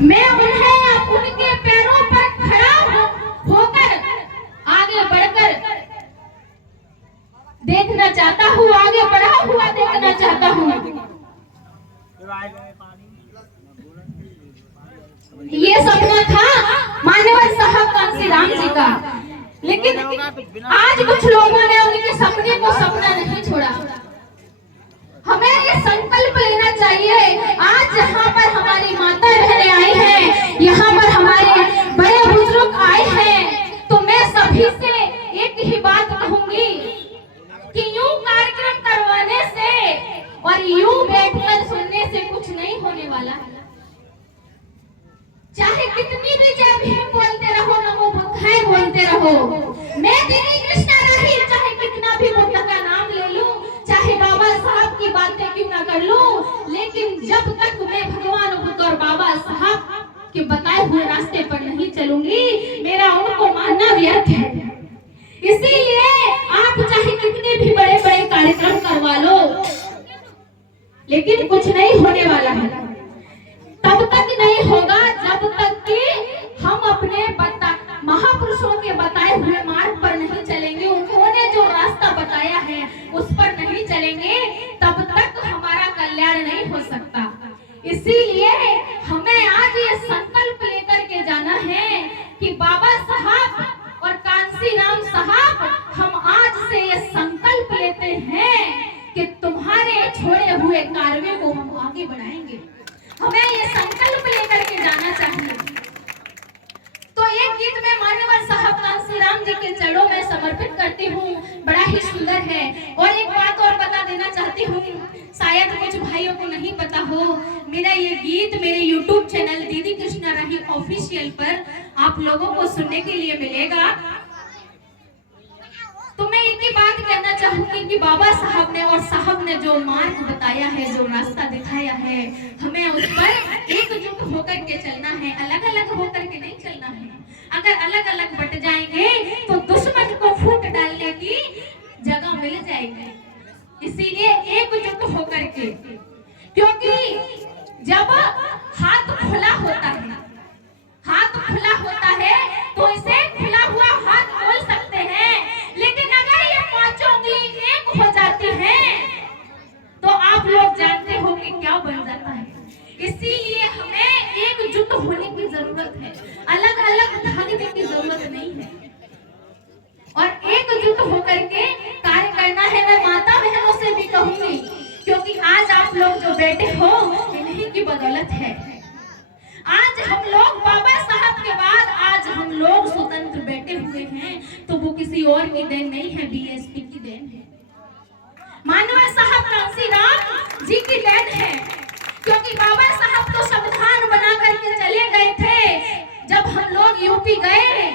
मैं उन्हें उनके पैरों पर खड़ा होकर आगे बढ़कर देखना चाहता हूँ, आगे बढ़ा हुआ देखना चाहता हूँ। ये सपना था मान्यवर साहब कांसी राम जी का, लेकिन आज कुछ लोगों ने उनके सपने को सपना नहीं छोड़ा। हमें ये संकल्प लेना चाहिए, आज जहाँ पर हमारी माता बहनें आई हैं, यहाँ पर हमारे बड़े बुजुर्ग आए हैं, तो मैं सभी से एक ही बात कहूंगी कि यूं कार्यक्रम करवाने से और यूं बैठकर सुनने से कुछ नहीं होने वाला है। चाहे कितनी भी जय भीम बोलते रहो, नमो बुद्धाय बोलते रहो, मैं दीदी कृष्णा रही चाहे कितना भी बुद्ध का नाम ले लूं, चाहे बाबा साहब की बातें क्यों ना कर लूं, लेकिन जब तक मैं भगवान बुद्ध और बाबा साहब के बताए हुए रास्ते पर नहीं चलूंगी, मेरा उनको मानना व्यर्थ है। इसीलिए आप चाहे कितने भी बड़े बड़े कार्यक्रम करवा लो, लेकिन कुछ नहीं होने वाला है। तब तक नहीं होगा जब तक कि हम अपने महापुरुषों के बताए हुए मार्ग पर नहीं चलेंगे, उन्होंने जो रास्ता बताया है उस पर नहीं चलेंगे, तब तक हमारा कल्याण नहीं हो सकता। इसीलिए हमें आज ये संकल्प लेकर के जाना है कि बाबा साहब और कांसी राम साहब, हम आज से ये संकल्प लेते हैं कि तुम्हारे छोड़े हुए कार्य को हम आगे बढ़ाएंगे। हमें ये संकल्प लेकर के जाना चाहिए। तो एक गीत में मान्यवर साहब कांसी राम जी के चरणों में समर्पित करती हूँ, बड़ा ही सुंदर है। और एक बात और बता देना चाहती हूँ, शायद कुछ भाइयों को नहीं पता हो, मेरा ये गीत मेरे YouTube चैनल दीदी कृष्णा राही ऑफिशियल पर आप लोगों को सुनने के लिए मिलेगा। तो मैं एक ही बात कहना चाहूंगी कि बाबा साहब ने और साहब ने जो मार्ग बताया है, जो रास्ता दिखाया है, हमें उस पर एकजुट होकर के चलना है, अलग अलग होकर के नहीं चलना है। अगर अलग अलग बट जाएंगे तो दुश्मन को फूट डालने की जगह मिल जाएगी। इसीलिए एकजुट होकर के, क्योंकि जब हाथ खुला होता है, हाथ खुला होता है तो इसे खुला हुआ हाथ बोल सकते हैं, लेकिन अगर ये पांचों उंगली एक हो जाती हैं तो आप लोग जानते हो कि क्या बन जाता है। इसीलिए हमें एकजुट होने की जरूरत है, अलग अलग भागने की जरूरत नहीं है, और एकजुट होकर के कार्य करना है। मैं माता बहनों से भी कहूंगी, क्योंकि आज आप लोग जो बैठे हो इन्हीं की बदौलत है। आज हम लोग बाबा साहब के बाद आज हम लोग स्वतंत्र बैठे हुए हैं, तो वो किसी और की देन नहीं है, बीएसपी की देन है, मान्यवर साहब कांसी राम जी की देन है। क्योंकि बाबा साहब तो संविधान बना करके चले गए थे। जब हम लोग यूपी गए,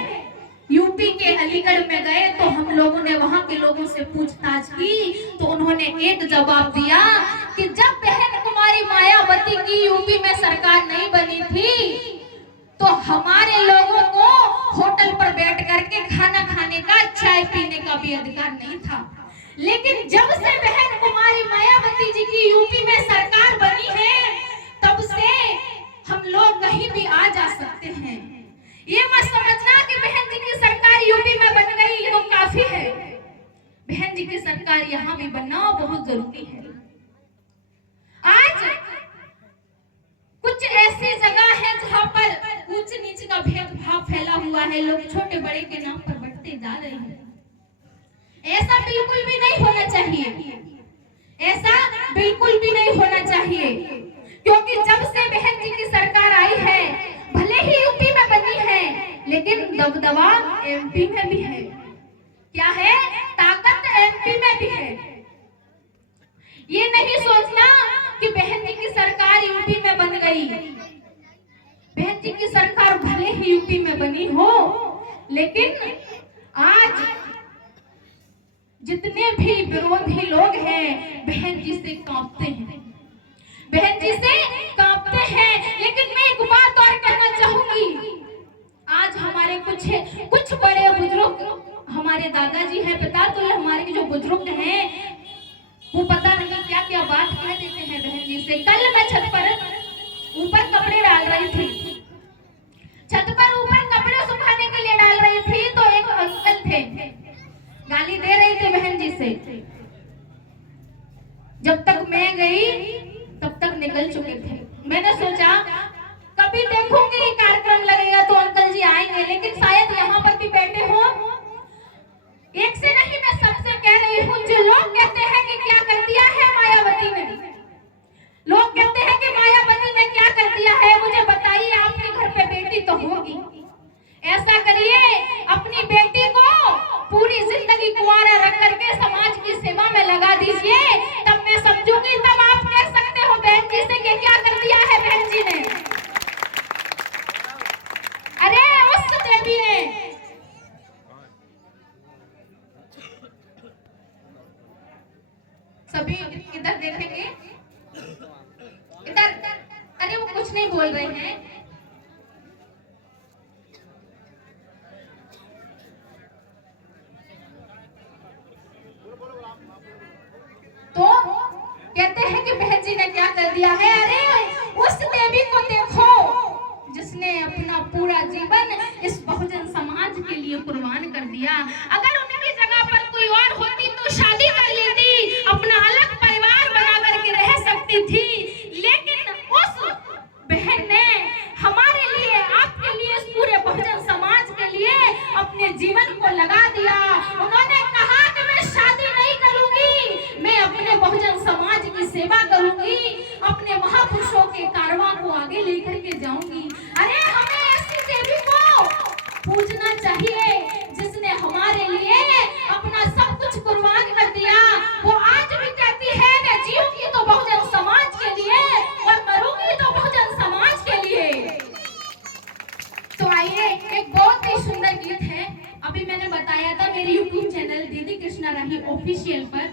यूपी के अलीगढ़ में गए, तो हम लोगों ने वहां के लोगों से पूछताछ की, तो उन्होंने एक जवाब दिया कि जब बहन कुमारी मायावती की यूपी में सरकार नहीं बनी थी, तो हमारे लोगों को होटल पर बैठ करके खाना खाने का, चाय पीने का भी अधिकार नहीं था। लेकिन जब से बहन कुमारी मायावती जी की यूपी में सरकार बनी है, तब से हम लोग कहीं भी आ जा सकते हैं। ये मत समझना कि बहन जी की सरकार यूपी में बन गई तो काफी है, बहन जी की सरकार यहाँ भी बनना बहुत जरूरी है। आज कुछ ऐसी जगह है जहाँ पर ऊंच नीच का भेदभाव फैला हुआ है, लोग छोटे बड़े के नाम पर बढ़ते जा रहे हैं। ऐसा बिल्कुल भी नहीं होना चाहिए, ऐसा बिल्कुल भी नहीं होना चाहिए, क्योंकि जब से बहन जी की सरकार आई है, भले ही यूपी में बनी है, लेकिन दबदबा एमपी में भी है। क्या है? ताकत एमपी में भी है। ये नहीं सोचना कि बहन जी की सरकार यूपी में बन गई। बहन जी की सरकार भले ही यूपी में बनी हो, लेकिन आज जितने भी विरोधी लोग हैं बहन जी से कांपते हैं, बहन जी से कांपते हैं। लेकिन मैं एक बात और कहना चाहूंगी, आज हमारे कुछ बड़े बुजुर्ग, हमारे दादाजी हैं, पितातुल्य हमारे जो बुजुर्ग हैं, वो पता नहीं क्या क्या बात कह देते हैं बहन जी से। कल मैं छत पर ऊपर कपड़े डाल रही थी, तभी देखूंगी कार्यक्रम लगेगा तो अंकल जी आएंगे, लेकिन शायद यहाँ पर भी बैठे हो। एक से नहीं, मैं सबसे कह रही हूँ, जो लोग कहते हैं कि क्या कर दिया है मायावती ने, लोग कहते हैं कि मायावती ने क्या कर दिया है, मुझे बताइए। आपके घर पे बेटी तो होगी, ऐसा करिए अपनी बेटी को पूरी जिंदगी कुंवारा रख करके समाज की सेवा में लगा दीजिए, तब मैं समझूंगी, तब आप कह सकते हो बहन जी से कि क्या कर दिया है बहन जी ने। अरे उस देवी ने, सभी इधर देखेंगे, इधर, अरे वो कुछ नहीं बोल रहे हैं। तो कहते हैं कि बहन जी ने क्या कर दिया है। अरे उस देवी को देखो जिसने अपना पूरा जीवन इस बहुजन समाज के लिए कुर्बान कर दिया। अगर उनकी जगह पर कोई और होती तो शादी कर लेती, अपना अलग परिवार बना करके रह सकती थी, लेकिन उस बहन ने हमारे लिए, आपके लिए, इस पूरे बहुजन समाज के लिए अपने जीवन को लगा दिया। उन्होंने कहा कि मैं शादी नहीं करूंगी, मैं अपने बहुजन समाज की सेवा करूंगी, अपने महापुरुषों के कारवां को आगे लेकर के जाऊंगी। अरे हमें ऐसी देवी को पूजना चाहिए जिसने हमारे लिए अपना सब कुछ कुर्बान कर दिया। वो आज भी कहती है मैं जीऊंगी तो बहुजन समाज के लिए और मरूंगी तो बहुजन समाज के लिए। तो आइए, एक बहुत ही सुंदर गीत है, अभी मैंने बताया था मेरे YouTube चैनल दीदी कृष्णा राही ऑफिशियल पर